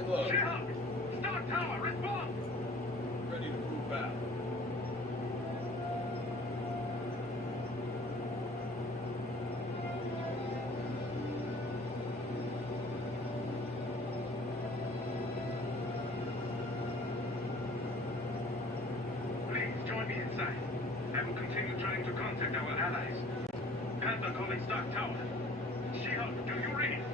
Hey, look. She-Hulk! Star Tower, respond! Ready to move out. Please join me inside. I will continue trying to contact our allies. Panther calling Star Tower. She-Hulk, do you read?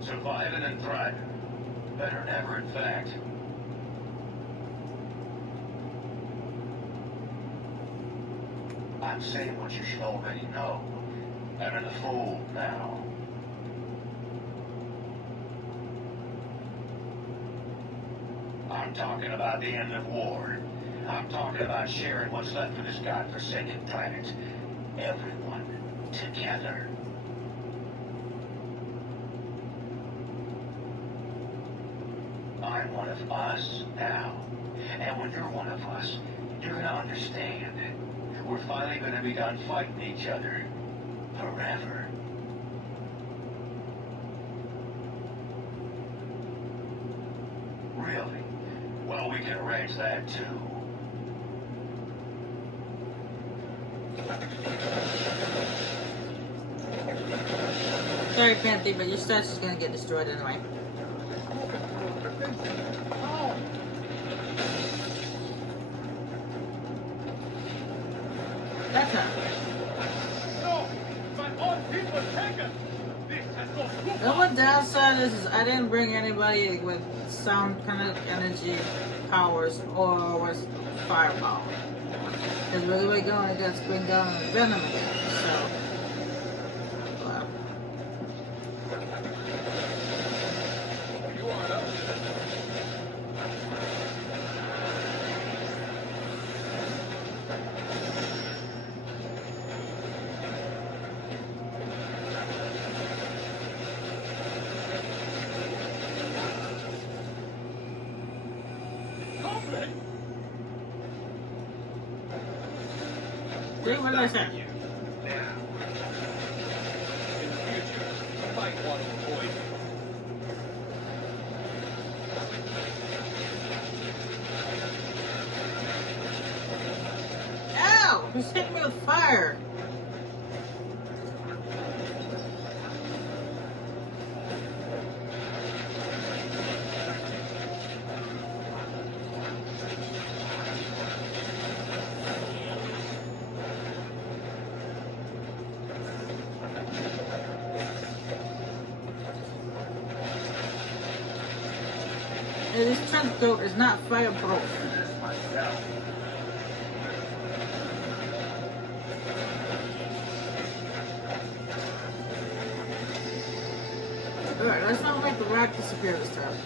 Surviving and thriving. Better than ever, in fact. I'm saying what you should already know. I'm in the fold now. I'm talking about the end of war. I'm talking about sharing what's left of this godforsaken planet. Everyone together. I'm one of us now. And when you're one of us, you're gonna understand. We're finally gonna be done fighting each other. Forever. Really? Well, we can arrange that too. Sorry, Panty, but your stats is gonna get destroyed anyway. That's not. No! My own people taken! This has gone too The far! one downside is I didn't bring anybody with sound kind of energy powers or with fireball. Because we're going against Green Goblin and Venom again, so. Well. You aren't up. Conflict! See, what did I say? You. Now. In the future, you might want to avoid me. Ow! He's hitting me with fire! Hey, this trench coat is not fireproof. Alright, let's not make the rock disappear this time.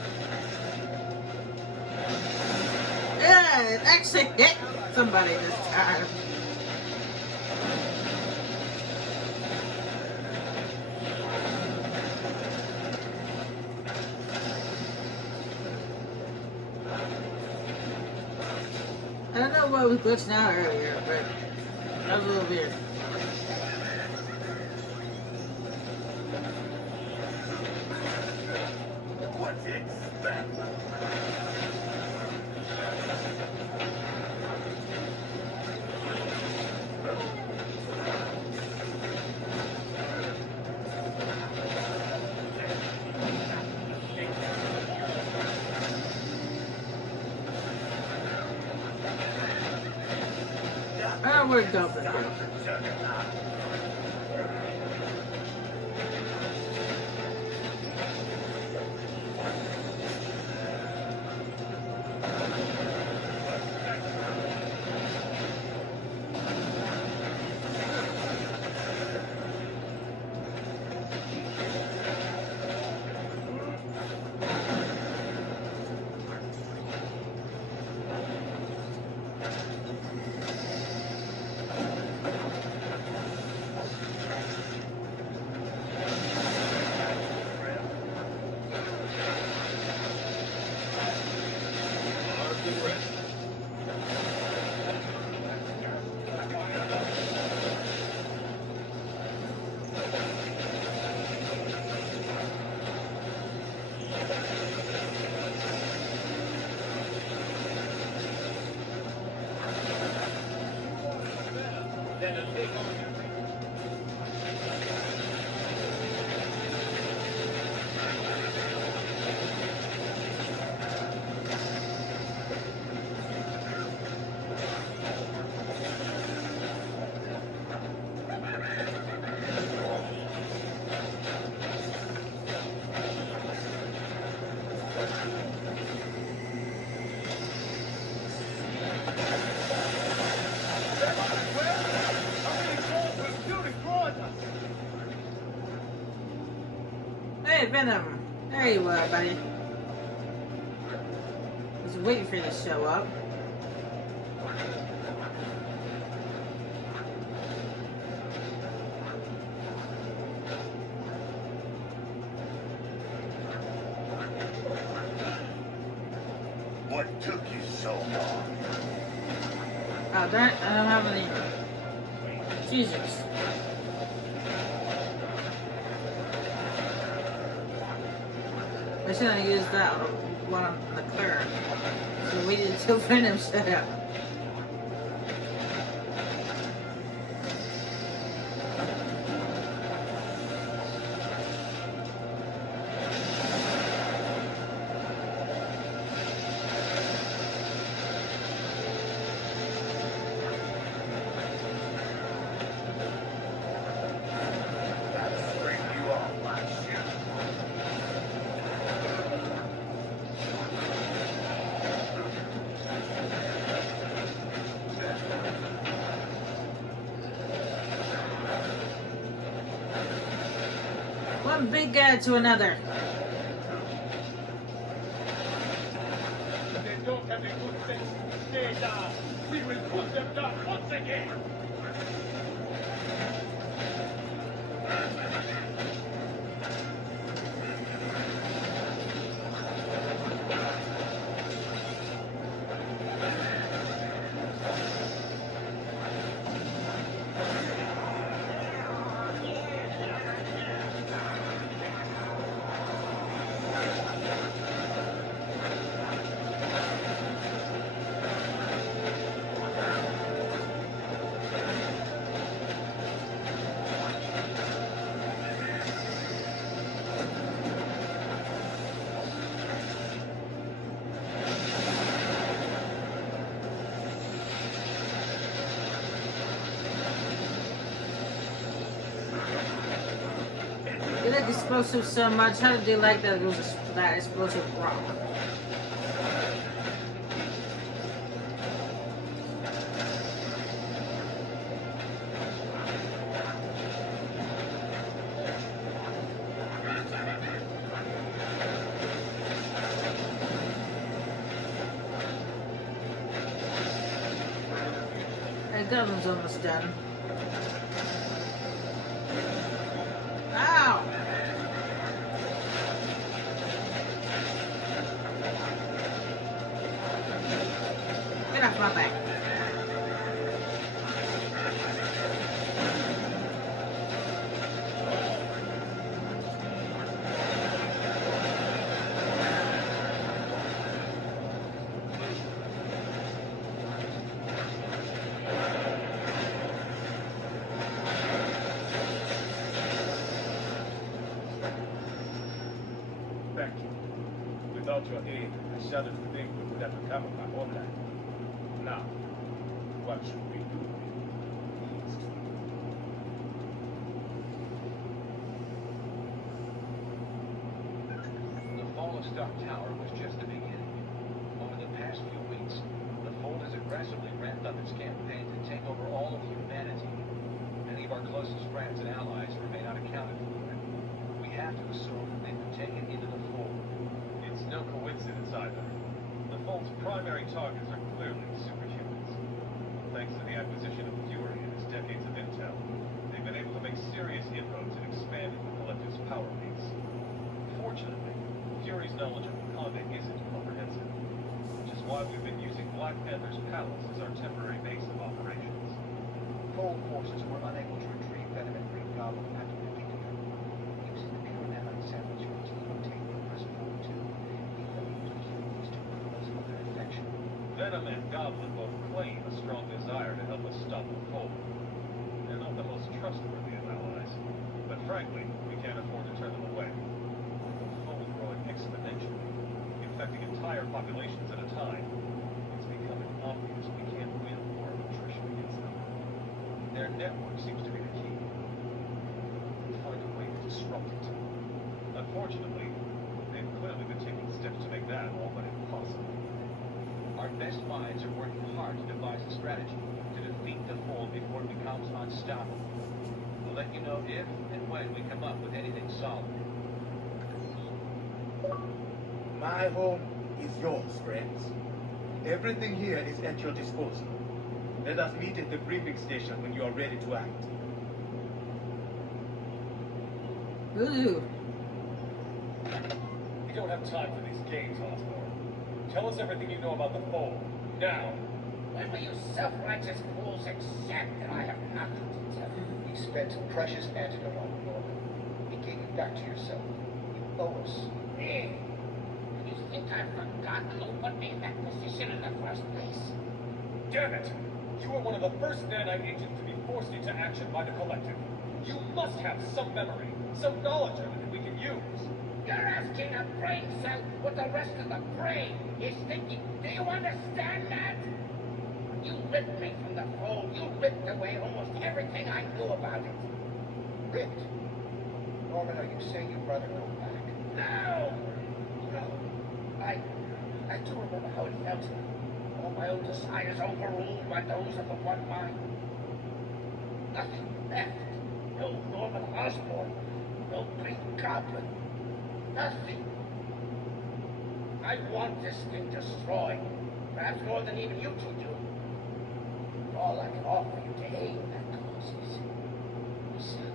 Yeah, it actually hit somebody this time. I don't know why we glitched out earlier, but that was a little weird. What to expect? I don't know where Goblin goes. prepare to take on your Hey, Venom. There you are, buddy. I was waiting for you to show up. What took you so long? Oh, darn it, I don't have any. Jesus. I shouldn't have used that one on the clear. So we waited until Venom shut up. That'll bring you off my ship. One big guy to another. They don't have a good sense. Stay down. We will put them down once again. They like explosives so much. How did they like that? It was that explosive rock. That gun's almost done. Ow! Get off my back. Thank you. Without your aid, I shudder to think what would have become of my homeland. Now, what should we do? The fall of Stark Tower was just the beginning. Over the past few weeks, the Fold has aggressively ramped up its campaign to take over all of humanity. Many of our closest friends and allies remain unaccounted for. We have to assume that they've been taken into the Fold. It's no coincidence either. The Fold's primary targets are clearly superhumans. Thanks to the acquisition of Fury and his decades of intel, they've been able to make serious inroads in expanding the Collective's power base. Fortunately, Fury's knowledge of Wakanda isn't comprehensive, which is why we've been using Black Panther's palace as our temporary base of operations. Fold forces were unable to retrieve Venom and Green Goblin after they weakened them. Using the pure nanite samples from T-Rotate Press 42, we believe the humans to cause other infection. Venom and Goblin both claim a strong desire to help us stop the Fold. trustworthy as allies. But frankly, we can't afford to turn them away. With the fold growing exponentially, infecting entire populations at a time, it's becoming obvious we can't win a war of attrition against them. Their network seems to be the key. We'll find a way to disrupt it. Unfortunately, they've clearly been taking steps to make that all but impossible. Our best minds are working hard to devise a strategy to defeat the fold before it becomes unstoppable. We'll let you know if and when we come up with anything solid. My home is yours, friends. Everything here is at your disposal. Let us meet at the briefing station when you are ready to act. Ooh. We don't have time for these games, Osborne. Tell us everything you know about the fold. Now. When will you self-righteous fools accept that I have nothing to tell you? You spent precious antidote on Norman. He gave you back to yourself. You owe us. Me? You think I've forgotten who put me in that position in the first place? Damn it! You were one of the first Nanite agents to be forced into action by the Collective. You must have some memory, some knowledge of it that we can use. You're asking a brain cell what the rest of the brain is thinking. Do you understand that? You ripped me from the fold. You ripped away almost everything I knew about it. Ripped. Norman, are you saying you'd rather go back? No! No. I do remember how it felt. All my own desires overruled by those of the one mind. Nothing left. No Norman Osborn. No Green Goblin. Nothing. I want this thing destroyed. Perhaps more than even you two do. All I can offer you to aid in that cause is yourself.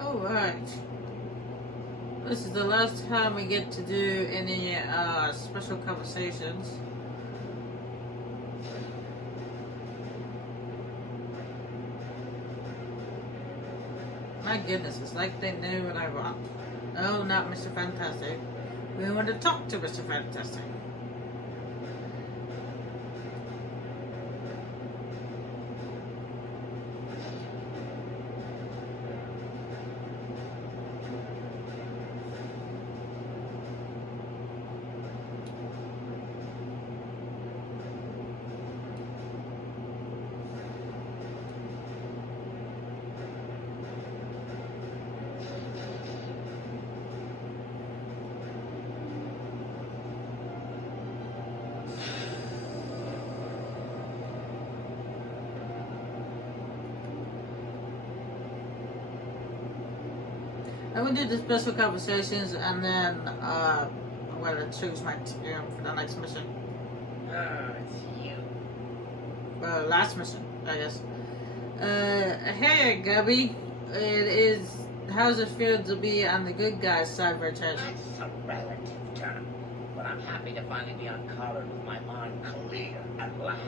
Alright. This is the last time we get to do any special conversations. My goodness, it's like they knew what I want. No, not Mr. Fantastic. We want to talk to Mr. Fantastic. I will do the special conversations and then I'm going to choose my team for the next mission. It's you. Last mission, I guess. Hey, Gubby. How's it feel to be on the good guy's side for a change? That's a relative term. But I'm happy to finally be on collar with my mind clear at last.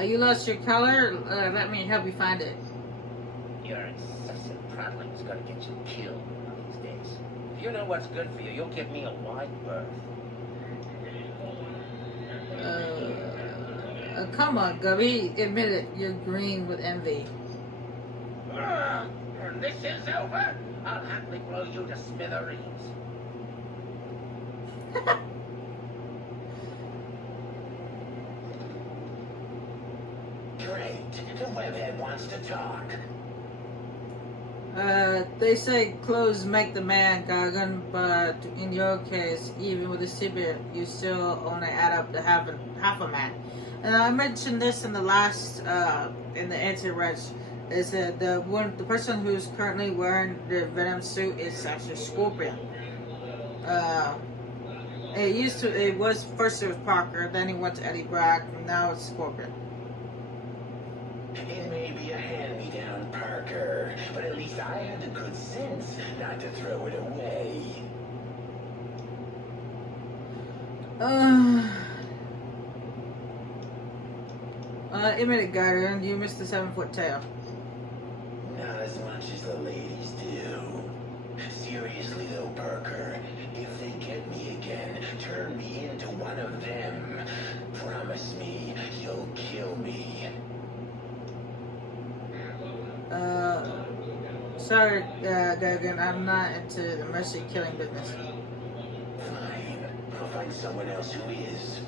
You lost your color? Let me help you find it. Your incessant prattling is going to get you killed one of these days. If you know what's good for you, you'll give me a wide berth. Come on, Gubby. Admit it. You're green with envy. When this is over, I'll happily blow you to smithereens. Great. The webhead wants to talk. They say clothes make the man, Gargan, but in your case, even with a symbiote, you still only add up to half a man. And I mentioned this in the last, in the anti-wrench, is that the person who's currently wearing the Venom suit is actually Scorpion. It was first it was Parker, then he went to Eddie Brock, and now it's Scorpion. It may be a hand-me-down, Parker, but at least least I had the good sense not to throw it away. Admit it, Guardian, you missed the 7-foot tail. Not as much as the ladies do. Seriously though, Parker, if they get me again, turn me into one of them. Promise me you'll kill me. Sorry, Guardian, I'm not into the mercy killing business. Fine, I'll find someone else who is.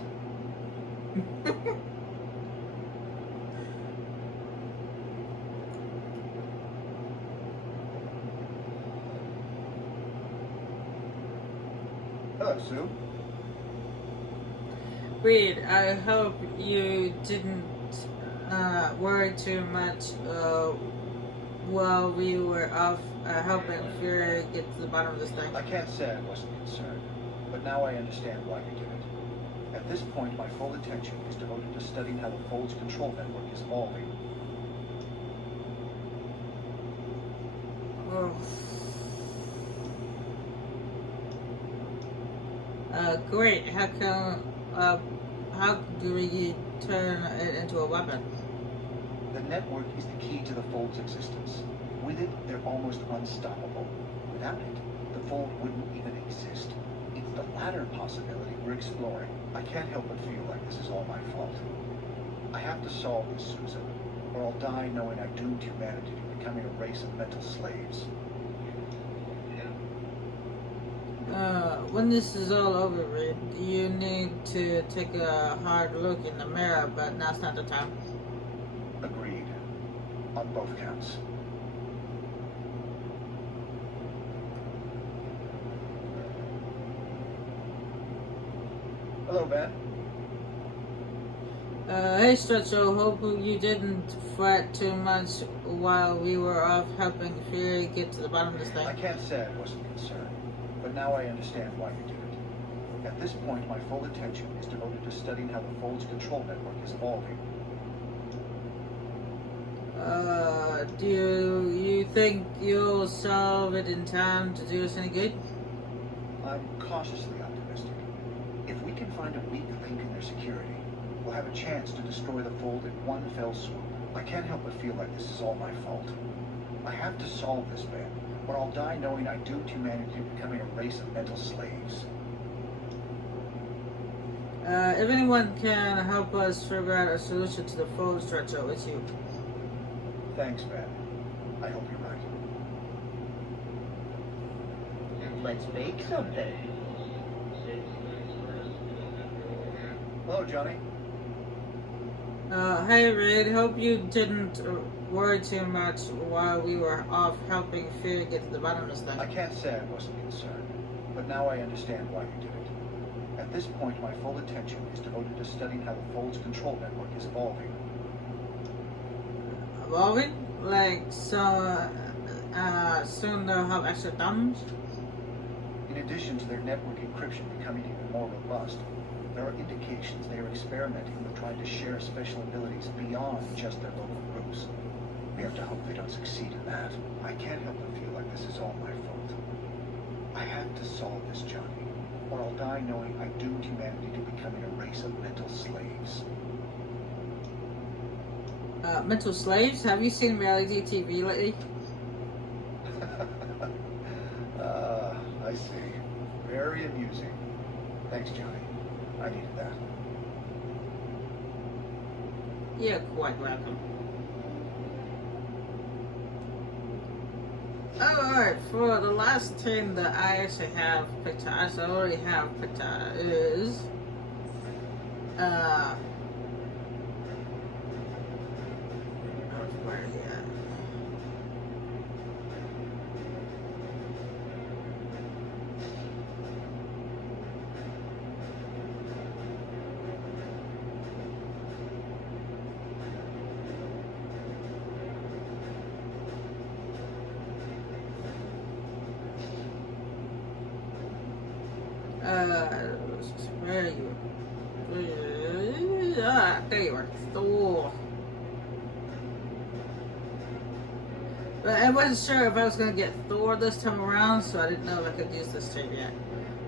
Hello, Sue. Reed, I hope you didn't worry too much while we were off helping Fury get to the bottom of this thing. I can't say I wasn't concerned, but now I understand why you did it. At this point, my full attention is devoted to studying how the Fold's control network is evolving. Great. How do we turn it into a weapon? The network is the key to the Fold's existence. With it, they're almost unstoppable. Without it, the Fold wouldn't even exist. It's the latter possibility we're exploring. I can't help but feel like this is all my fault. I have to solve this, Susan, or I'll die knowing I doomed humanity to becoming a race of mental slaves. When this is all over, Reed, you need to take a hard look in the mirror, but now's not the time. Agreed. On both counts. Hello, Ben. Hey, Stretcho, hope you didn't fret too much while we were off helping Fury get to the bottom of this thing. I can't say I wasn't concerned, but now I understand why you did it. At this point, my full attention is devoted to studying how the Fold's control network is evolving. Do you think you'll solve it in time to do us any good? I'm cautiously optimistic. If we can find a weak link in their security, we'll have a chance to destroy the Fold in one fell swoop. I can't help but feel like this is all my fault. I have to solve this, Ben, or I'll die knowing I doomed humanity to becoming a race of mental slaves. If anyone can help us figure out a solution to the Fold, Stretcho, it's you. Thanks, Ben. I hope you're right. Let's bake something. Hello, Johnny. Hey, Reed, hope you didn't worry too much while we were off helping Fury get to the bottom of this thing. I can't say I wasn't concerned, but now I understand why you did it. At this point, my full attention is devoted to studying how the Fold's control network is evolving. Evolving? Like, so, soon they'll have extra thumbs? In addition to their network encryption becoming even more robust, there are indications they are experimenting with trying to share special abilities beyond just their local groups. We have to hope they don't succeed in that. I can't help but feel like this is all my fault. I have to solve this, Johnny, or I'll die knowing I doomed humanity to becoming a race of mental slaves. Mental slaves? Have you seen reality TV lately? I see. Very amusing. Thanks, Johnny. I needed that. You're quite welcome. Alright, for the last 10 that I actually have picked out, I already have picked out, is where is it at? Where are you? There you are. Oh. But I wasn't sure if I was gonna get Thor this time around, so I didn't know if I could use this team yet.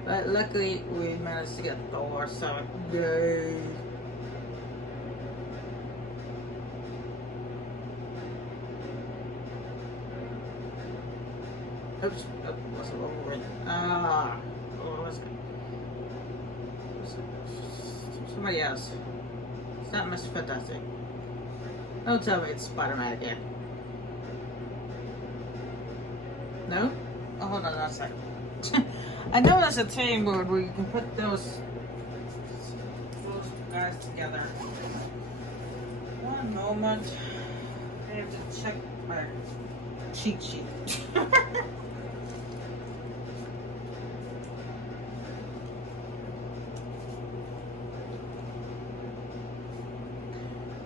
But luckily, we managed to get Thor, so yay! Oops, oh, what's it over with? What was it? Somebody else. It's not Mr. Fantastic. Don't tell me it's Spider-Man again. No? Oh, hold on a second. I know there's a team mode where you can put those guys together. One moment. I have to check my cheat sheet.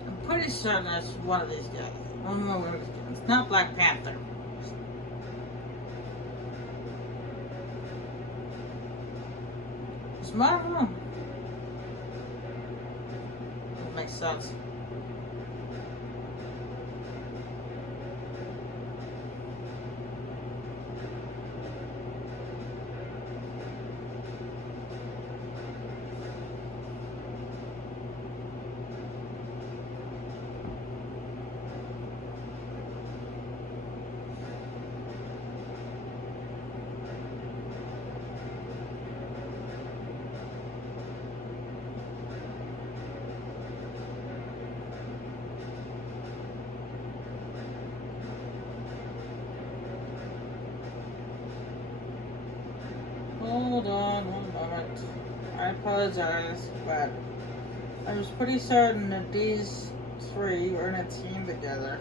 I'm pretty sure that's one of these guys. One more. It's not Black Panther. It's Marvel. That makes sense. Hold on one moment. I apologize, but I was pretty certain that these three were in a team together.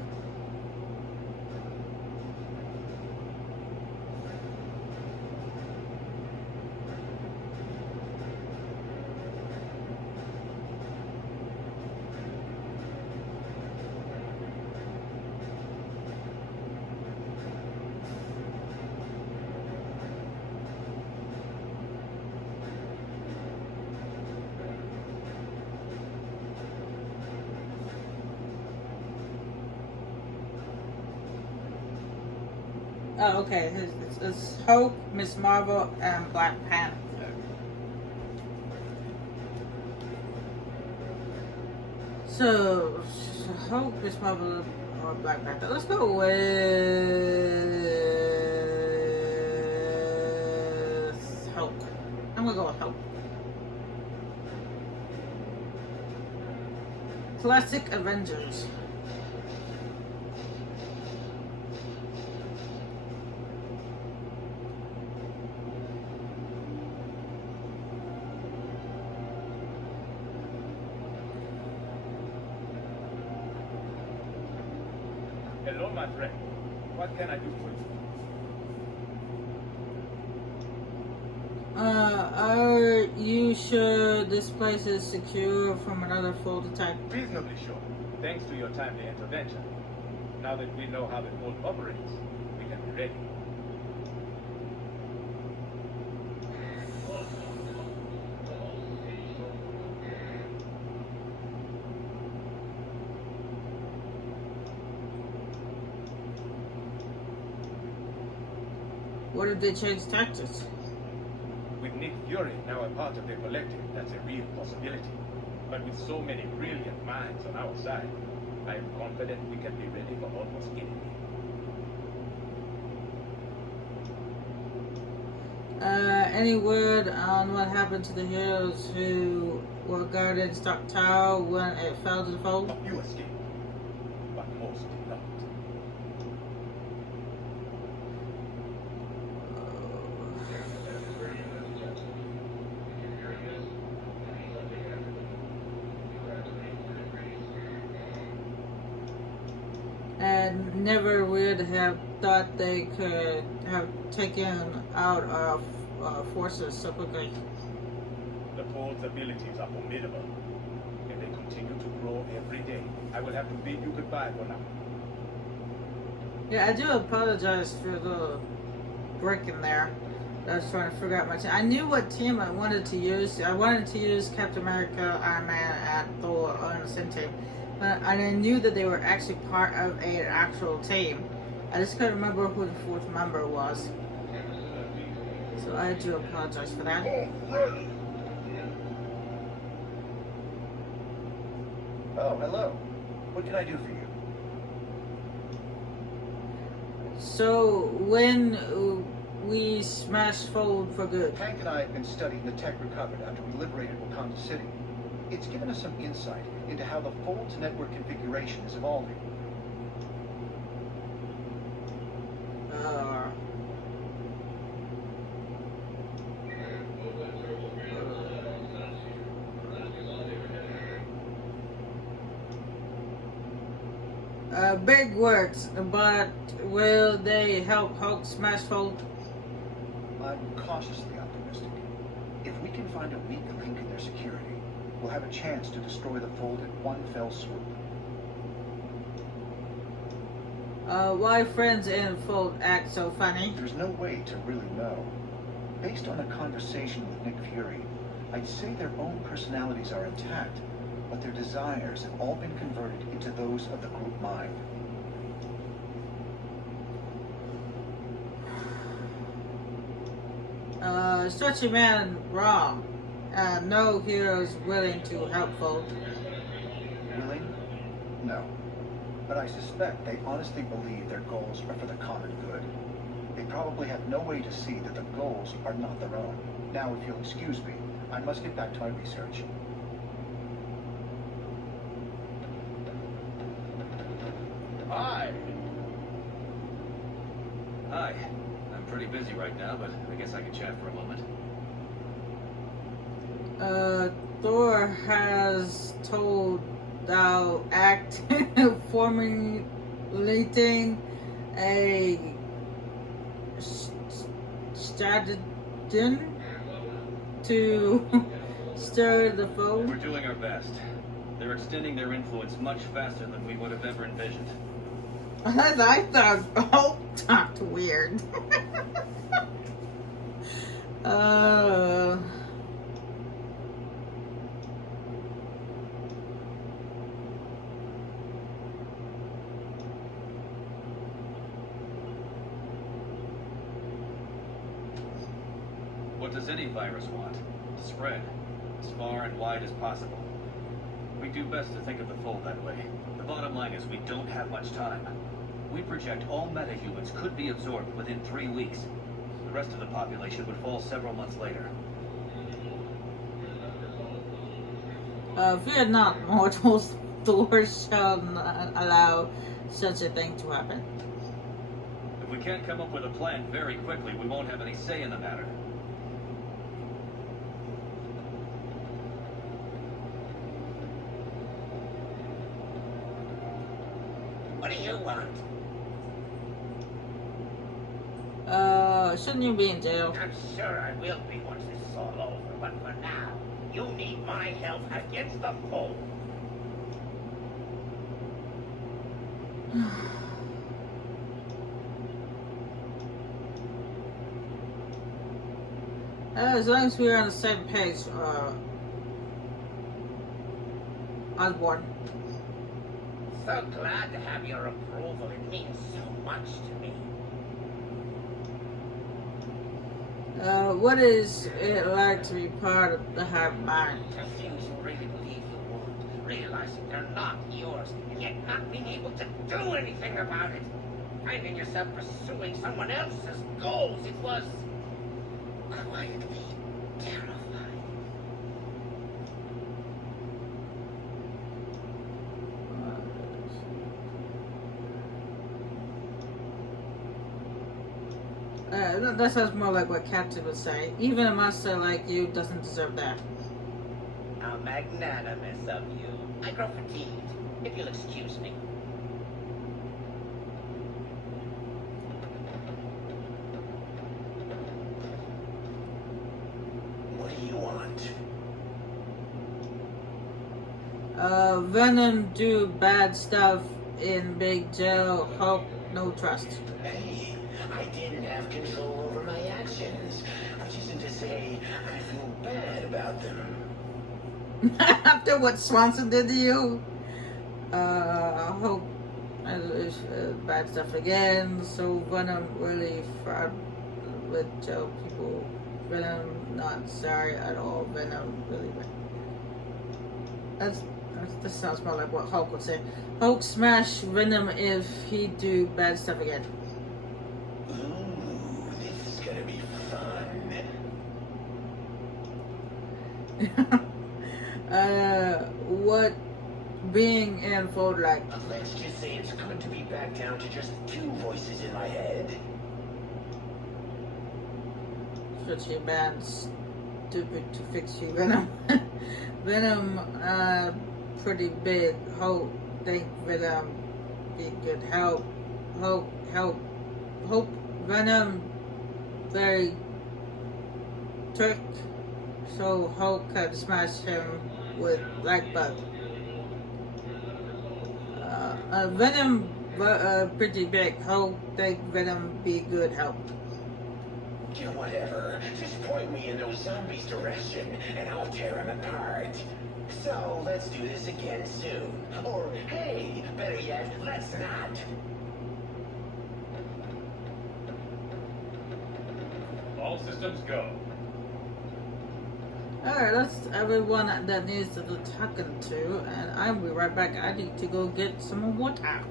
Oh, okay. It's Hulk, Miss Marvel, and Black Panther. So Hulk, Miss Marvel, or Black Panther. Let's go with Hulk. I'm gonna go with Hulk. Classic Avengers. Hello, my friend. What can I do for you? Are you sure this place is secure from another fold attack? Reasonably sure, thanks to your timely intervention. Now that we know how the fort operates, we can be ready. What if they change tactics? With Nick Fury now a part of the collective, that's a real possibility. But with so many brilliant minds on our side, I am confident we can be ready for almost anything. Any word on what happened to the heroes who were guarding Stark Tower when it fell to the fold? A few escaped, but most did not. And never would have thought they could have taken out our forces so quickly. The Ford's abilities are formidable, and they continue to grow every day. I will have to bid you goodbye for now. Yeah, I do apologize for the break in there. I was trying to figure out my team. I knew what team I wanted to use. I wanted to use Captain America, Iron Man, and Thor on the same team. But I knew that they were actually part of an actual team. I just couldn't remember who the fourth member was. So I do apologize for that. Oh, hello. What can I do for you? So when we smash Fold for good. Hank and I have been studying the tech recovered after we liberated Wakanda City. It's given us some insight into how the Fold's network configuration is evolving. Big words, but will they help Hulk smash Fold? I'm cautiously optimistic. If we can find a weak link in their security, we'll have a chance to destroy the Fold in one fell swoop. Why friends in Fold act so funny? There's no way to really know. Based on a conversation with Nick Fury, I'd say their own personalities are intact, but their desires have all been converted into those of the group mind. Stretchy Man wrong. No heroes willing to help Fold. Willing? No. But I suspect they honestly believe their goals are for the common good. They probably have no way to see that the goals are not their own. Now, if you'll excuse me, I must get back to my research. Hi. Hi. I'm pretty busy right now, but I guess I can chat for a moment. Thor has told thou act formulating a stratagem to stir the Fold. We're doing our best. They're extending their influence much faster than we would have ever envisioned. I thought Hulk talked weird. What does any virus want? Spread. As far and wide as possible. We do best to think of the Fold that way. The bottom line is we don't have much time. We project all metahumans could be absorbed within 3 weeks. The rest of the population would fall several months later. Fear not, mortals. Thor shall not allow such a thing to happen. If we can't come up with a plan very quickly, we won't have any say in the matter. What do you want? Shouldn't you be in jail? I'm sure I will be once this is all over, but for now, you need my help against the Fold. As long as we're on the same page, Osborn. So glad to have your approval. It means so much to me. What is it like to be part of the Hive Mind? Refusing really to leave the world, realizing they're not yours, and yet not being able to do anything about it. Finding yourself pursuing someone else's goals, it was quietly terrifying. That sounds more like what Captain would say. Even a monster like you doesn't deserve that. How magnanimous of you. I grow fatigued, if you'll excuse me. What do you want? Venom do bad stuff in big jail. Hulk no trust. Hey, I didn't have control over my actions, which isn't to say I feel bad about them. After what Swanson did to you, Hulk bad stuff again. So Venom really fought with Joe people. Venom not sorry at all. Venom really bad. That sounds more like what Hulk would say. Hulk smash Venom if he do bad stuff again. Ooh, this is gonna be fun. What being in Fold like? Let's just say it's good to be back down to just 2 voices in my head. Switchy band stupid to fix you, Venom. Venom, pretty big. Hope think Venom be good help. Hope Venom very trick, so Hulk can smash him with like bug. Venom pretty big. Hulk think Venom be good help. Yeah, whatever. Just point me in those zombies' direction, and I'll tear them apart. So, let's do this again soon. Or, hey, better yet, let's not. All systems go. Alright, that's everyone that needs to be talking to, and I'll be right back. I need to go get some water.